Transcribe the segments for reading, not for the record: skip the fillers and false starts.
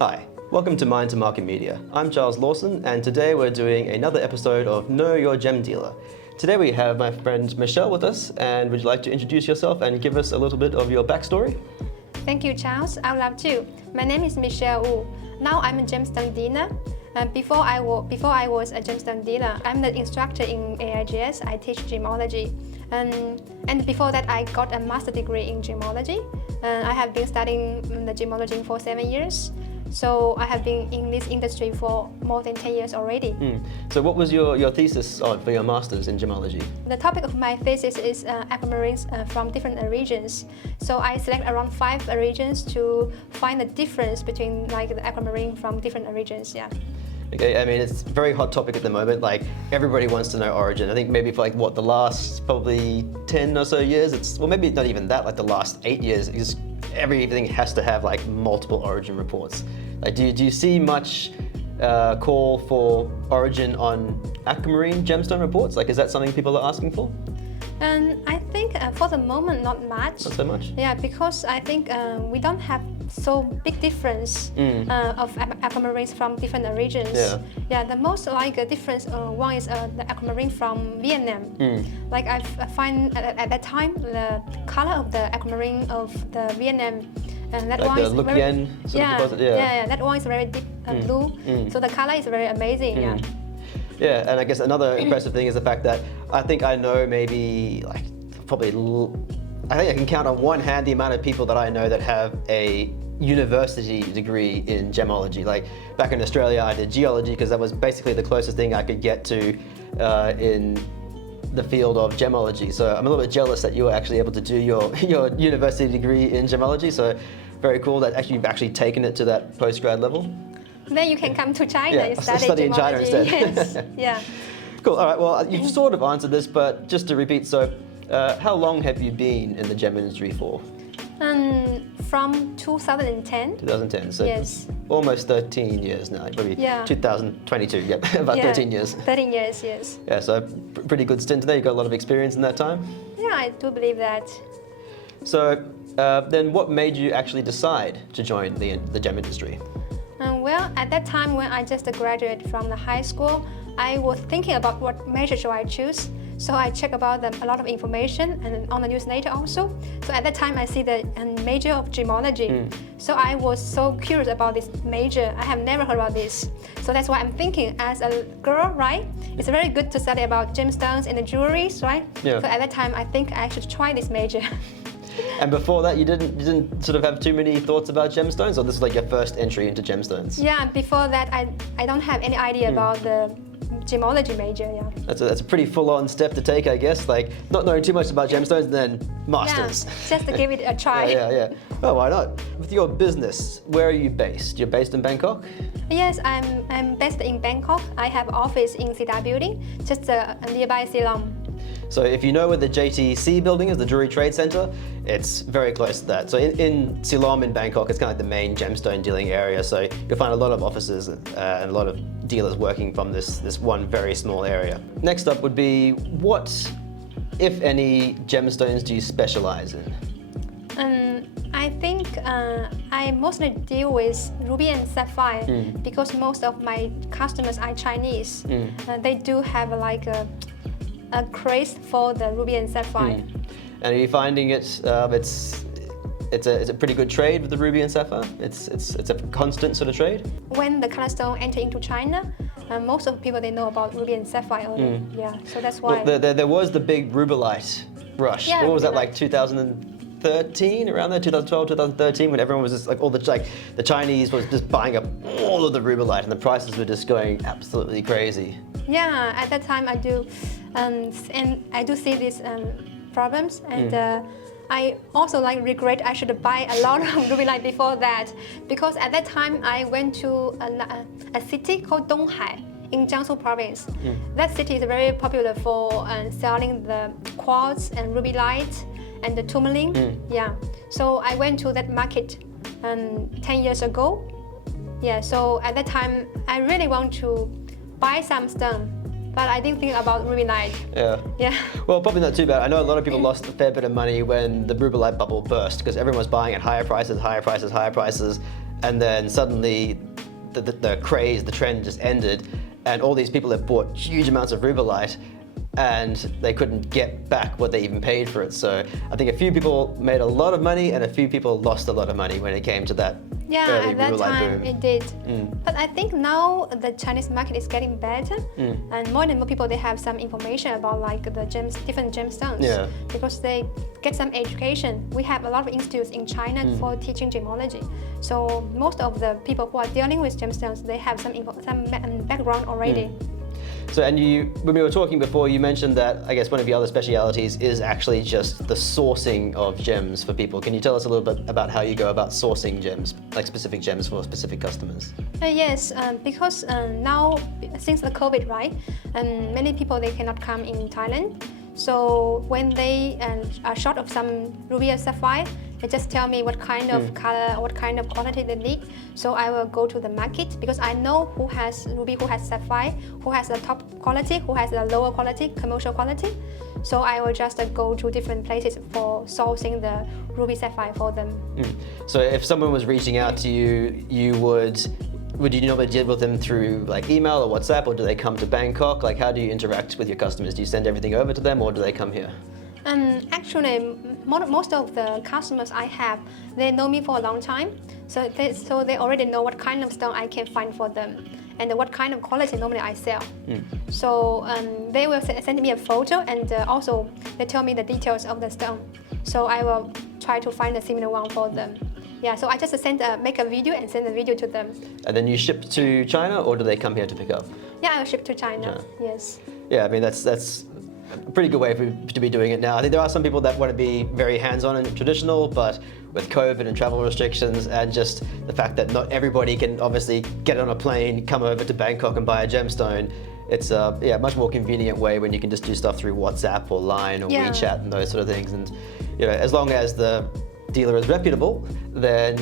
Hi, welcome to Mind to Market Media. I'm Charles Lawson, and today we're doing another episode of Know Your Gem Dealer. Today we have my friend Michelle with us, and would you like to introduce yourself and give us a little bit of your backstory? Thank you, Charles. I would love to. My name is Michelle Wu. Now I'm a gemstone dealer. Before I was a gemstone dealer, I'm the instructor in AIGS. I teach gemmology. And before that, I got a master degree in gemmology. I have been studying the gemmology for 7 years. So I have been in this industry for more than 10 years already. So what was your thesis on for your master's in gemmology? The topic of my thesis is aquamarines from different regions. So I select around 5 regions to find the difference between the aquamarine from different regions. Yeah. Okay, I mean, it's a very hot topic at the moment. Like, everybody wants to know origin. I think maybe for the last probably 10 or so years, well, maybe not even that, the last 8 years, because everything has to have multiple origin reports. Do you see much call for origin on aquamarine gemstone reports? Is that something people are asking for? I think for the moment, not much. Not so much? Yeah, because I think we don't have so big difference of aquamarines from different regions. Yeah, the most difference one is the aquamarine from Vietnam. I find at that time the color of the aquamarine of the Vietnam, and that one the is Look very, Yen sort of deposit. Yeah, that one is very deep blue. So the color is very amazing. Yeah. Yeah, and I guess another impressive thing is the fact that I think I know maybe I think I can count on one hand the amount of people that I know that have a university degree in gemmology. Back in Australia, I did geology because that was basically the closest thing I could get to in the field of gemmology. So I'm a little bit jealous that you were actually able to do your university degree in gemmology. So very cool that you've actually taken it to that postgrad level. Then you can come to China and study in China instead. Yes. Yeah. Cool. All right. Well, you've sort of answered this, but just to repeat, so how long have you been in the gem industry for? From 2010. 2010. So yes. Almost 13 years now. Probably 2022. Yep. About 13 years. 13 years. Yes. Yeah. So pretty good stint there. You got a lot of experience in that time. Yeah, I do believe that. So then, what made you actually decide to join the gem industry? Well, at that time when I just graduated from the high school, I was thinking about what major should I choose. So I checked about a lot of information and on the newsletter also. So at that time I see the major of gemmology. So I was so curious about this major. I have never heard about this. So that's why I'm thinking as a girl, right? It's very good to study about gemstones and the jewelries, right? Yeah. So at that time I think I should try this major. And before that, you didn't sort of have too many thoughts about gemstones, or this was your first entry into gemstones? Yeah, before that, I don't have any idea about the gemmology major. Yeah. That's a pretty full-on step to take, I guess. Not knowing too much about gemstones, and then masters. Yeah, just to give it a try. Yeah. Oh, why not? With your business, where are you based? You're based in Bangkok? Yes, I'm based in Bangkok. I have office in Sida Building, just nearby Ceylon. So if you know where the JTC building is, the Jewelry Trade Center, it's very close to that. So in Ceylon in Bangkok, it's kind of the main gemstone dealing area. So you'll find a lot of offices and a lot of dealers working from this one very small area. Next up would be, what, if any, gemstones do you specialize in? I think I mostly deal with ruby and sapphire because most of my customers are Chinese. They do have a craze for the ruby and sapphire. And are you finding it's a pretty good trade with the ruby and sapphire? It's a constant sort of trade? When the color stone enter into China, most of the people, they know about ruby and sapphire only. Yeah, so that's why. Well, there was the big rubellite rush. Yeah, what was that, 2013, around there, 2012, 2013, when everyone was just the Chinese was just buying up all of the rubellite and the prices were just going absolutely crazy. Yeah, at that time I do, and I do see these problems, and I also regret I should buy a lot of rubellite before that, because at that time I went to a city called Donghai in Jiangsu province. That city is very popular for selling the quartz and rubellite and the tourmaline. Yeah, so I went to that market 10 years ago. Yeah, so at that time I really want to buy some stone, but I didn't think about rubellite. Yeah. Well, probably not too bad. I know a lot of people lost a fair bit of money when the rubellite bubble burst because everyone was buying at higher prices, and then suddenly the craze, the trend just ended, and all these people have bought huge amounts of rubellite, and they couldn't get back what they even paid for it. So I think a few people made a lot of money, and a few people lost a lot of money when it came to that early at that rubellite time boom. it did. But I think now the Chinese market is getting better, and more and more people, they have some information about like the different gemstones, because they get some education. We have a lot of institutes in China for teaching gemmology. So most of the people who are dealing with gemstones, they have some background already. So, and when we were talking before, you mentioned that I guess one of your other specialities is actually just the sourcing of gems for people. Can you tell us a little bit about how you go about sourcing gems, like specific gems for specific customers? Yes, because now, since the COVID, right, many people, they cannot come in Thailand. So when they are short of some ruby or sapphire, they just tell me what kind of color, what kind of quality they need. So I will go to the market, because I know who has ruby, who has sapphire, who has the top quality, who has the lower quality, commercial quality. So I will just go to different places for sourcing the ruby sapphire for them. So if someone was reaching out to you, would you normally deal with them through like email or WhatsApp, or do they come to Bangkok? Like, how do you interact with your customers? Do you send everything over to them, or do they come here? Actually, most of the customers I have, they know me for a long time, so they already know what kind of stone I can find for them, and what kind of quality normally I sell. So they will send me a photo, and also they tell me the details of the stone. So I will try to find a similar one for them. Yeah, so I just make a video and send the video to them. And then you ship to China, or do they come here to pick up? Yeah, I'll ship to China. Yes. Yeah, I mean that's a pretty good way to be doing it now. I think there are some people that want to be very hands-on and traditional, but with COVID and travel restrictions, and just the fact that not everybody can obviously get on a plane, come over to Bangkok and buy a gemstone, it's a much more convenient way when you can just do stuff through WhatsApp or Line or WeChat and those sort of things. And as long as the dealer is reputable, then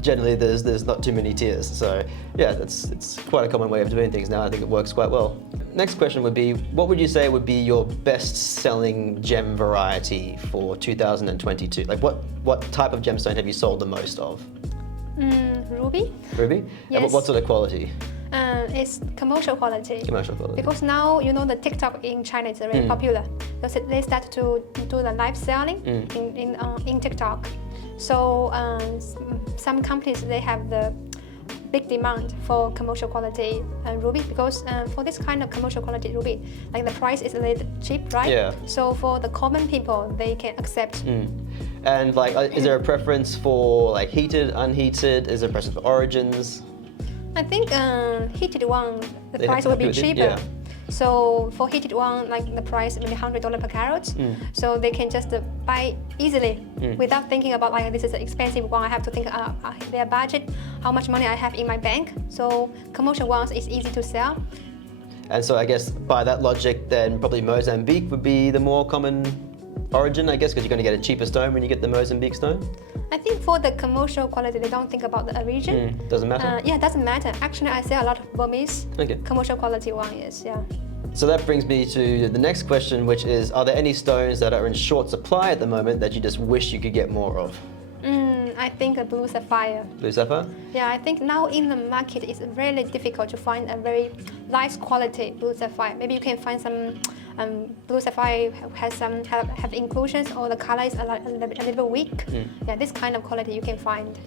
generally there's not too many tiers. So yeah, it's quite a common way of doing things now. I think it works quite well. Next question would be, what would you say would be your best-selling gem variety for 2022? Like what type of gemstone have you sold the most of? Ruby. Ruby? Yes. And what sort of quality? It's commercial quality. Commercial quality. Because now, the TikTok in China is very popular. So they start to do the live selling in TikTok. So some companies, they have the big demand for commercial quality ruby, because for this kind of commercial quality ruby, like the price is a little cheap, right? Yeah. So for the common people, they can accept. And like, is there a preference for like heated, unheated? Is there a preference for origins? I think heated one, the price will be cheaper. So for heated one, like the price maybe $100 per carat. So they can just buy easily without thinking about like this is an expensive one. I have to think their budget, how much money I have in my bank. So commercial ones is easy to sell. And so I guess by that logic, then probably Mozambique would be the more common origin, I guess, because you're going to get a cheaper stone when you get the Mozambique stone? I think for the commercial quality, they don't think about the origin. Doesn't matter? Yeah, it doesn't matter. Actually, I sell a lot of Burmese commercial quality one, yes, yeah. So that brings me to the next question, which is, are there any stones that are in short supply at the moment that you just wish you could get more of? I think a blue sapphire. Blue sapphire? Yeah, I think now in the market it's really difficult to find a very nice quality blue sapphire. Maybe you can find some blue sapphire have inclusions, or the color is a little bit weak. Yeah, this kind of quality you can find.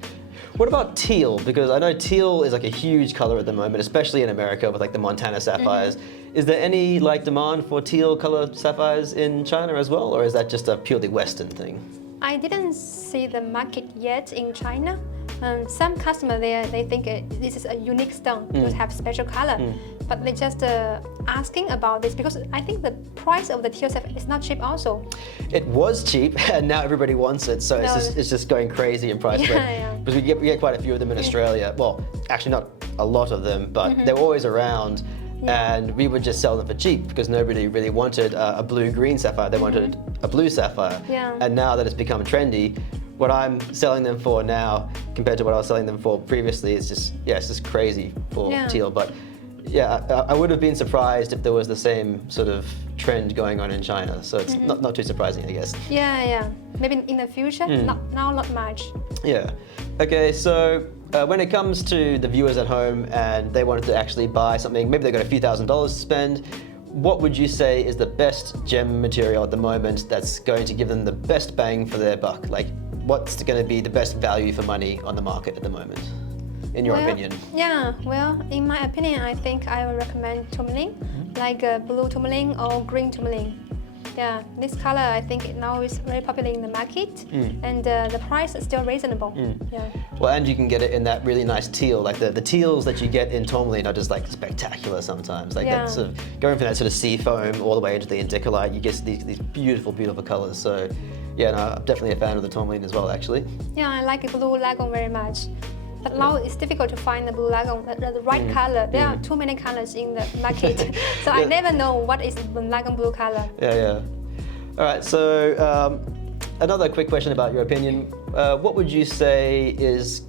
What about teal? Because I know teal is like a huge color at the moment, especially in America with like the Montana sapphires. Is there any like demand for teal color sapphires in China as well, or is that just a purely Western thing? I didn't see the market yet in China. Some customers they think this is a unique stone, it have special color, but they just asking about this, because I think the price of the teal sapphire is not cheap also. It was cheap, and now everybody wants it, so it's just going crazy in price. Because we get quite a few of them in Australia. Well, actually not a lot of them, but they're always around. And we would just sell them for cheap because nobody really wanted a blue-green sapphire. They wanted a blue sapphire. And now that it's become trendy, what I'm selling them for now compared to what I was selling them for previously is it's just crazy for teal. But yeah, I would have been surprised if there was the same sort of trend going on in China. So it's not too surprising, I guess. Yeah. Maybe in the future, not much. Yeah. Okay, so when it comes to the viewers at home and they wanted to actually buy something, maybe they've got a few $1,000s to spend, what would you say is the best gem material at the moment that's going to give them the best bang for their buck? Like, what's going to be the best value for money on the market at the moment, in your opinion? Yeah, well, in my opinion, I think I would recommend tourmaline, like blue tourmaline or green tourmaline. Yeah, this color I think now is very popular in the market, and the price is still reasonable. Yeah. Well, and you can get it in that really nice teal. Like the teals that you get in tourmaline are just like spectacular sometimes. Like that sort of going from that sort of sea foam all the way into the indicolite, you get these beautiful, beautiful colors. So, yeah, no, I'm definitely a fan of the tourmaline as well, actually. Yeah, I like blue lagoon very much. But now it's difficult to find the blue lagoon, the right color. There are too many colors in the market, so I never know what is the lagoon blue color. Yeah. All right, so another quick question about your opinion. What would you say is,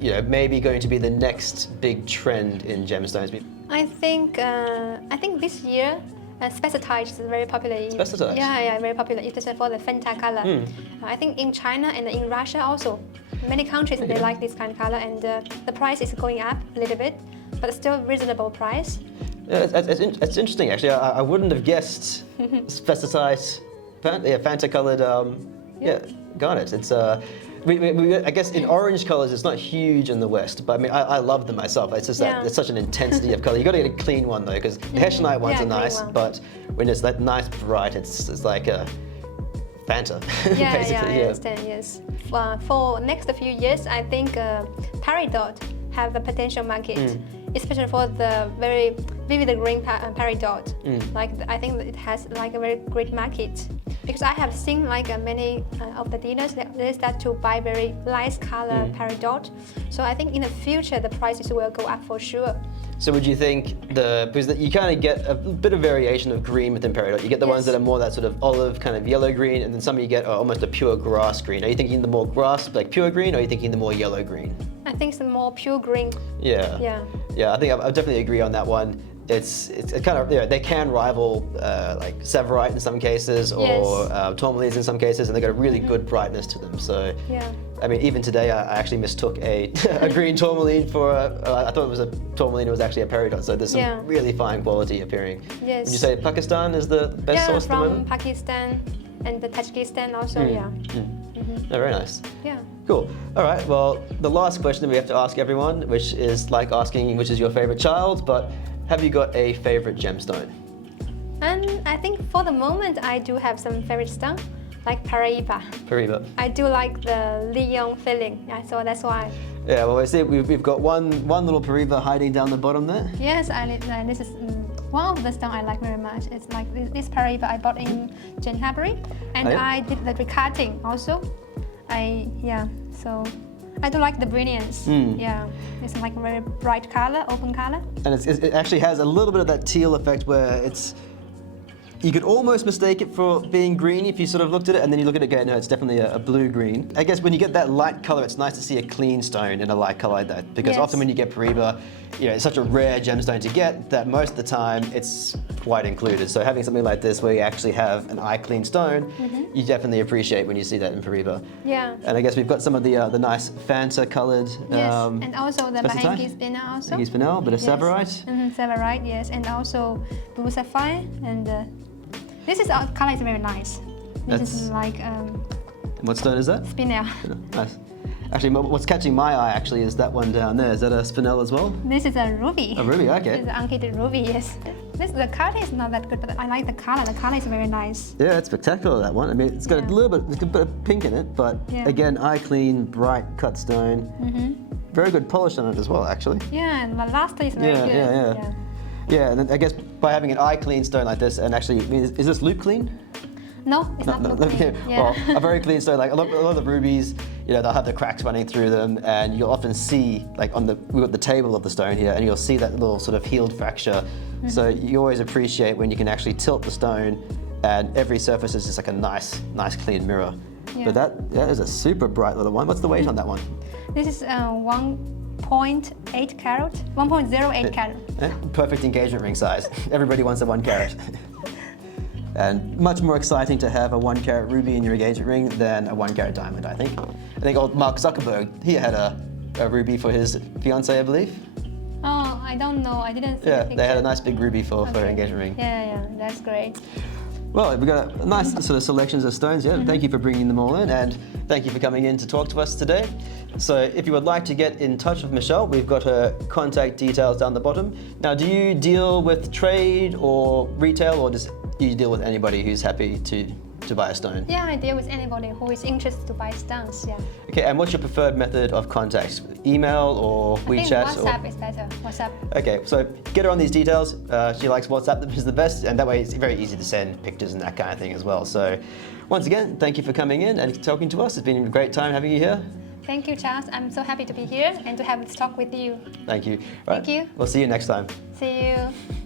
maybe going to be the next big trend in gemstones? I think this year, spessartite is very popular. Spessartite? Yeah, very popular, especially for the Fanta color. I think in China and in Russia also. Many countries, they like this kind of color, and the price is going up a little bit, but still reasonable price. Yeah, it's interesting actually. I wouldn't have guessed spessartite, Fanta colored. Got it. It's I guess in orange colors it's not huge in the West, but I mean I love them myself. It's just that there's such an intensity of color. You got to get a clean one though, because the hessianite ones are nice, but when it's that nice bright, it's like a Fanta. Basically. I understand. Yes. For next few years, I think Peridot have a potential market, especially for the very vivid green Peridot. Like I think it has like a very great market, because I have seen like many of the dealers they start to buy very light color Peridot. So I think in the future the prices will go up for sure. So would you think because you kind of get a bit of variation of green within Peridot. You get the ones that are more that sort of olive kind of yellow green, and then some you get almost a pure grass green. Are you thinking the more grass, like pure green, or are you thinking the more yellow green? I think it's the more pure green. Yeah. I think I definitely agree on that one. It's kind of, they can rival like Severite in some cases, or tourmalines in some cases, and they've got a really good brightness to them. So I mean, even today I actually mistook a green tourmaline for I thought it was a tourmaline, it was actually a Peridot. So there's some really fine quality appearing. Yes. Would you say Pakistan is the best source at the moment? From Pakistan and the Tajikistan also. Oh, very nice. Yeah. Cool. All right. Well, the last question we have to ask everyone, which is like asking which is your favorite child, but have you got a favorite gemstone? And I think for the moment I do have some favorite stone, like Peridot. I do like the Leon feeling, so that's why. Yeah, well, I see we've got one little Peridot hiding down the bottom there. Yes, this is one of the stone I like very much. It's like this Peridot I bought in January, and I did the recutting also. So I do like the brilliance. Yeah, it's like a very bright color, open color. And it actually has a little bit of that teal effect where you could almost mistake it for being green if you sort of looked at it, and then you look at it again, no, it's definitely a blue-green. I guess when you get that light color, it's nice to see a clean stone in a light color like that, because often when you get Peridot, it's such a rare gemstone to get that most of the time it's white included. So having something like this where you actually have an eye clean stone, you definitely appreciate when you see that in Peridot. Yeah. And I guess we've got some of the nice Fanta colored. And also the Mahengi spinel also. Mahengi spinel, bit of Severite. Severite, yes, and also blue sapphire, and this color is very nice. This is like what stone is that? Spinel. Nice. Actually, what's catching my eye actually is that one down there. Is that a spinel as well? This is a ruby. A ruby, okay. It's an uncoated ruby, yes. The color is not that good, but I like the color. The color is very nice. Yeah, it's spectacular, that one. I mean, it's got a little bit of pink in it, but again, eye clean, bright cut stone. Very good polish on it as well, actually. Yeah, and the luster is very good. Yeah, and then I guess by having an eye clean stone like this, and actually, is this loop clean? No, it's not loop clean. Well, a very clean stone, like a lot of the rubies, they'll have the cracks running through them, and you'll often see, like we've got the table of the stone here, and you'll see that little sort of healed fracture. So you always appreciate when you can actually tilt the stone, and every surface is just like a nice clean mirror. But that is a super bright little one. What's the weight on that one? This is 1.8 carat, 1.08 carat. Perfect engagement ring size. Everybody wants a 1 carat. And much more exciting to have a 1 carat ruby in your engagement ring than a 1 carat diamond, I think. I think old Mark Zuckerberg, he had a a ruby for his fiancée, I believe. Oh, I don't know. I didn't see the Yeah, picture. they had a nice big ruby for her engagement ring. Yeah, that's great. Well, we've got a nice sort of selections of stones here. Thank you for bringing them all in, and thank you for coming in to talk to us today. So if you would like to get in touch with Michelle, we've got her contact details down the bottom. Now, do you deal with trade or retail, or do you deal with anybody who's happy to buy a stone? Yeah, I deal with anybody who is interested to buy stones, yeah. Okay, and what's your preferred method of contact? Email or WeChat? I think WhatsApp is better. WhatsApp. Okay, so get her on these details. She likes WhatsApp, which is the best, and that way it's very easy to send pictures and that kind of thing as well. So once again, thank you for coming in and talking to us. It's been a great time having you here. Thank you, Charles. I'm so happy to be here and to have this talk with you. Thank you. All right, Thank you. We'll see you next time. See you.